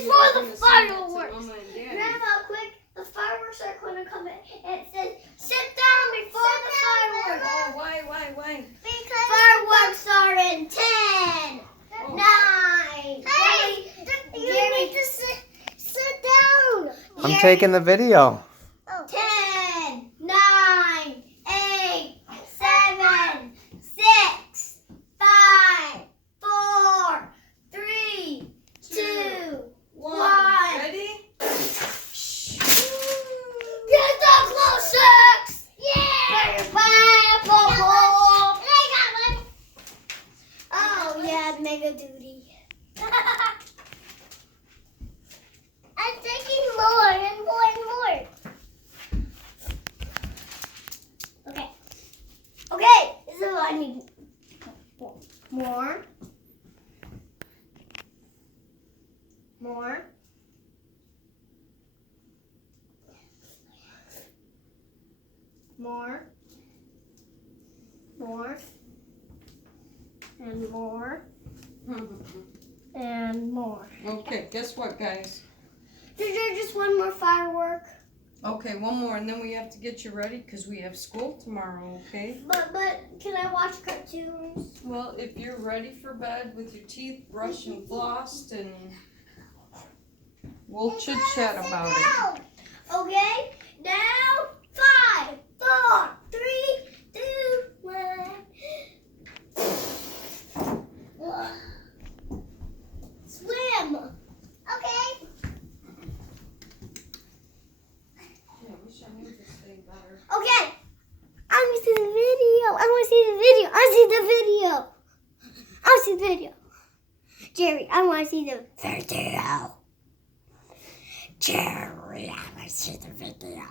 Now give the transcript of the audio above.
It's for the fireworks. Grandma, quick, the fireworks are going to come in. And it says, sit down before the fireworks. Oh, why? Because fireworks are in 10, 9. Hey, you need to sit down. I'm taking the video. 10, 9, 8, 7, 6, 5, 4, 3, 2, 1. Ready? Get the closest! Yeah! Pineapple! I got one! Oh, yeah, mega duty. I'm taking more and more and more. Okay, this is what I need. More. And more. And more. Okay, guess what, guys? Is there just one more firework? Okay, one more, and then we have to get you ready because we have school tomorrow, okay? But can I watch cartoons? Well, if you're ready for bed with your teeth brushed and flossed, and we'll chit-chat about it. Okay, now 5, 4, 3, 2, 1. Swim. Okay. Yeah, I wish I knew this thing better. Okay. I want to see the video. I want to see the video. I see the video. I want to see the video. Jerry, I want to see the video. Jerry, I want to see the video.